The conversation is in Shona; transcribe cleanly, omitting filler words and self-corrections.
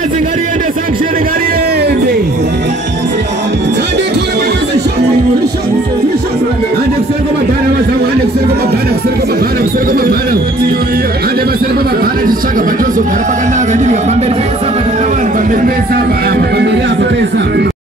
Azi ngariende sanction ngariende. Ande kusema mabana wazangu, ande kusema mabana, ande kusema mabana chishaka batozo para pakanaka ndiri pamberi pesa, pamberi pesa.